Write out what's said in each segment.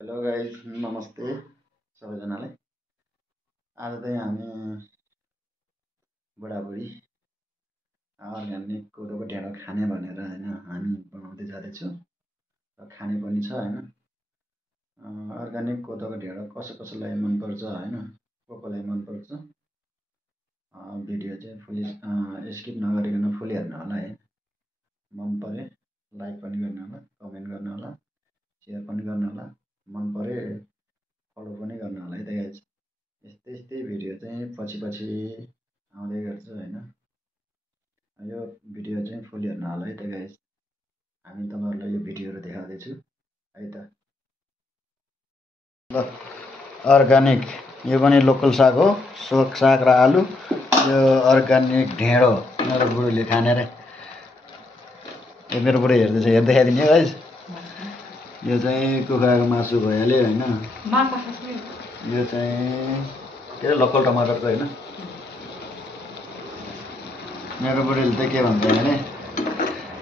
Hello guys, नमस्ते सबैजनालाई। आज चाहिँ हामी बुढाबुढी अर्ग्यानिक कोदोको ढेँडो खाने भनेर हामी बनाउँदै जाँदैछौँ र खाने पनि छ अर्ग्यानिक कोदोको ढेँडो कसैलाई मनपर्छ कसलाई मनपर्छ। भिडियो चाहिँ फुल्ली स्किप नगरिकन फुल्ली हेर्नु होला मन परे लाइक पनि गर्नु होला, कमेन्ट गर्नु होला, सेयर पनि गर्नु होला, मन परे फलो पनि गर्नु होला त गाइज। यस्तै भिडियो चाहिँ पछि आउँदै गर्छ यो भिडियो चाहिँ फुल हेर्नु होला त गाइज। हामी तपाईँहरूलाई यो भिडियोहरू देखाउँदैछु त। ल, अर्ग्यानिक यो पनि लोकल साग हो, साग र आलु। यो अर्ग्यानिक ढेँडो मेरो बुढीले खाने रे। यो मेरो बुढी हेर्दैछ, देखाइदिने गाइज। यो चाहिँ कुखुराको मासु भइहाल्यो यो चाहिँ के लोकल टमाटरको मेरो बुढीले चाहिँ के भन्छ भने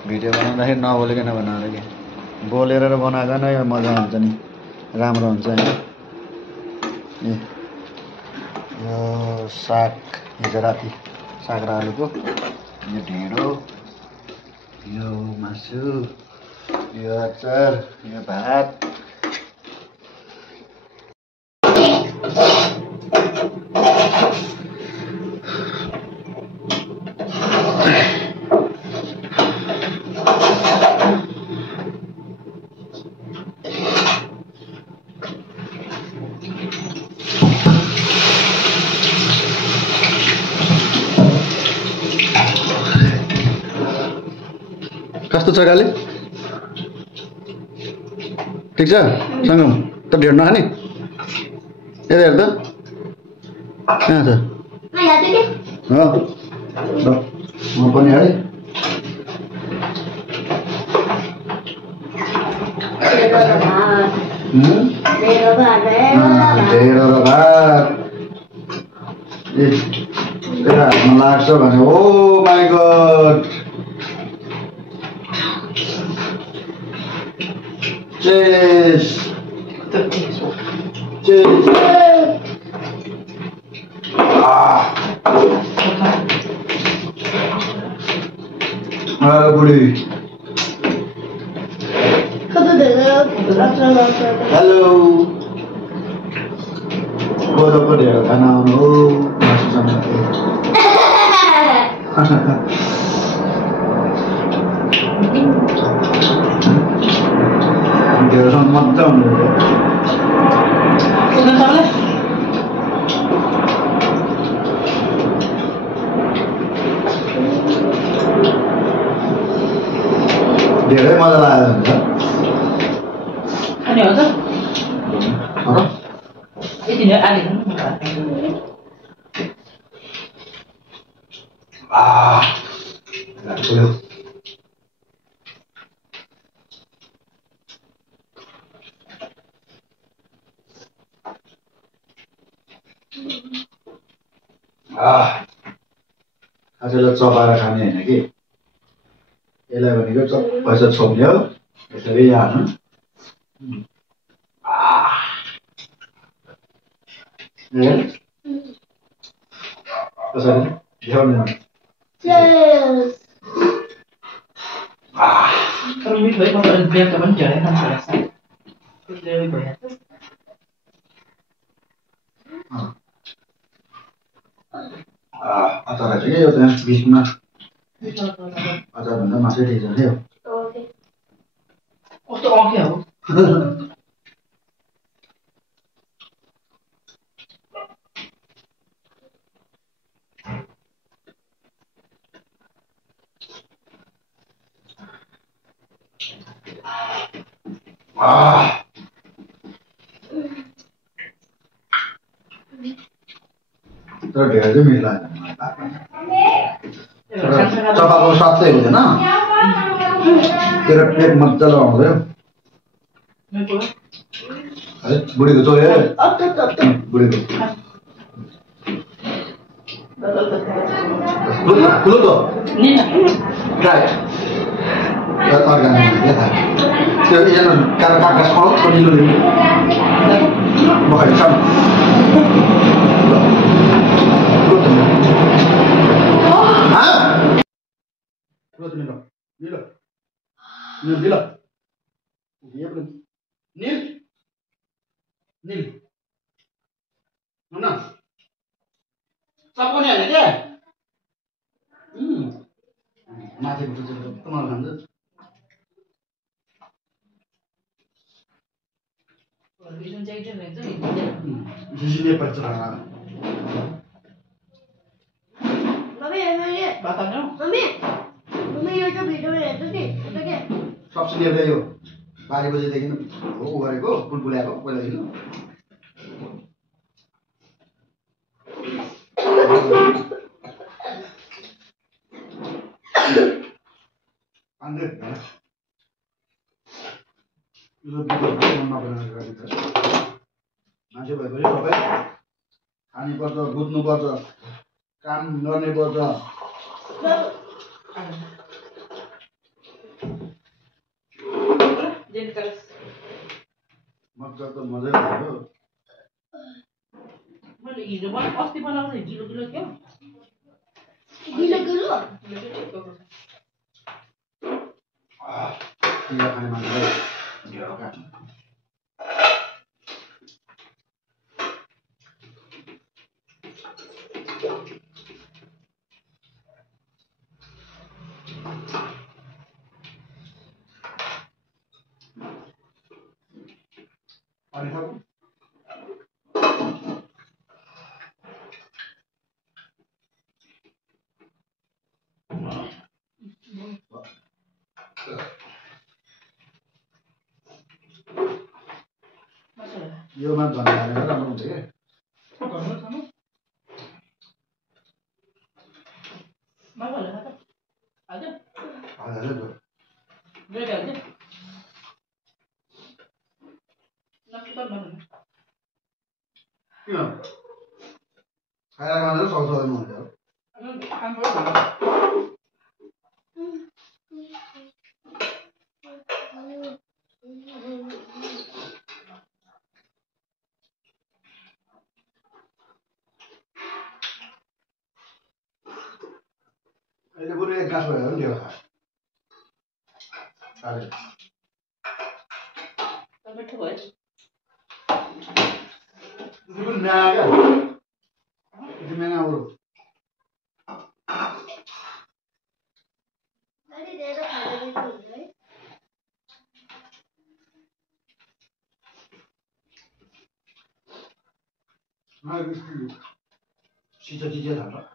भिडियो बनाउँदाखेरि नबोलिकन बनाएर के बोलेर र बनाएको नै मजा हुन्छ नि, राम्रो हुन्छ यो साग हिजो राति साग र आलुको, यो ढेँडो, यो मासु, यो अचार, यो भात। कस्तो छ गाली? ठिक छ सङ्गम? त ढेँडो नखाने? यता हेर त कहाँ छ? म पनि है ढेँडो र भात। हातमा लाग्छ भने ओ माई गड, Cheers. Cheers. बुढी हेलो, कोदोको ढेँडो खान आउनु हो मासुसँग। ढेँडोसँग मजा हुनु धेरै मजा लागेको हुन्छ। खासैलाई चपाएर खाने होइन कि, यसलाई भनेको पैसा छोप्ने हो। यसरी यहाँ कसरी ल्याउने अचार छ कि यो त्यहाँ बिचमा अचारभन्दा मासु ठिक छ नि हो। कस्तो अङ्के हो तर ढेँडो चाहिँ मिल्ला चपाको स्वाद चाहिँ हुँदैन। तेरो प्लेट मजाले आउँदैन है बुढीको चोयो बुढीको ठुलो त ट्राई अर्ग्यानिक के थाहा त्यो कागज खाऊ 快上。啊！Lo Nilo. Nilo. Nilo. Dia belum. Nil. Nil. Mana? Siapa ni ada dia? Mati betul-betul kenal kan tu. Vision चाहिए नहीं तो नहीं Jadi ni perceraian. मम्मी बात आना मम्मी मम्मी यो जो भिडियो हेर्छ नि त्यो के सबसे लिएर यो 12 बजेदेखि हो गरेको बुलबुल्याको पहिलादेखि अन्डे यो भिडियो नबनाएर गरेको मान्छे भएपछि सबै खानुपर्छ बुझ्नुपर्छ काम गर्नुपर्छ जेन कर मतलब त मजै भयो मैले हिजो पनि अस्ति बनाएको थिएँ गिलो गिलो क्या गिलो गिलो किरा खाने मान्छेलाई ढेँडो काट्नु अनि खाऊ यो मा धनिया हालेर राम्रो हुन्छ के गर्नु खानु मागले खाऊ आज हालेर जो ब्रेड हाल्छ नक्की त भन्नु किन खाएर मानेर सक्दैन हुन्छ काम गर्नु अहिले बरु एक गाँस भयो भने ढेँडो खा अरे टमेटो भयो त्यो पनि म्याङ क्या त्यो म्याङ बरु अलि धेरै खाएर हुन्छ है सिचा चिचा थाल्छ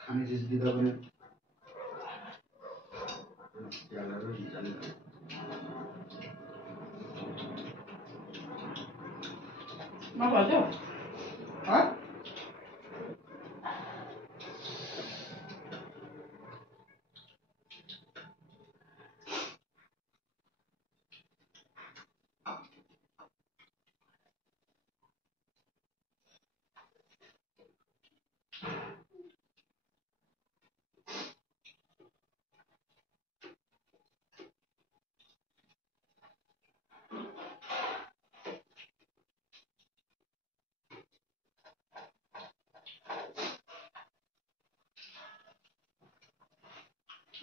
खाने चिज दिँदा पनि हालेर हिजाले नभन्छ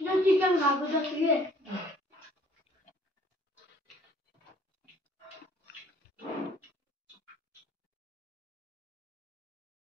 यो चिकन खाएको जस्तो के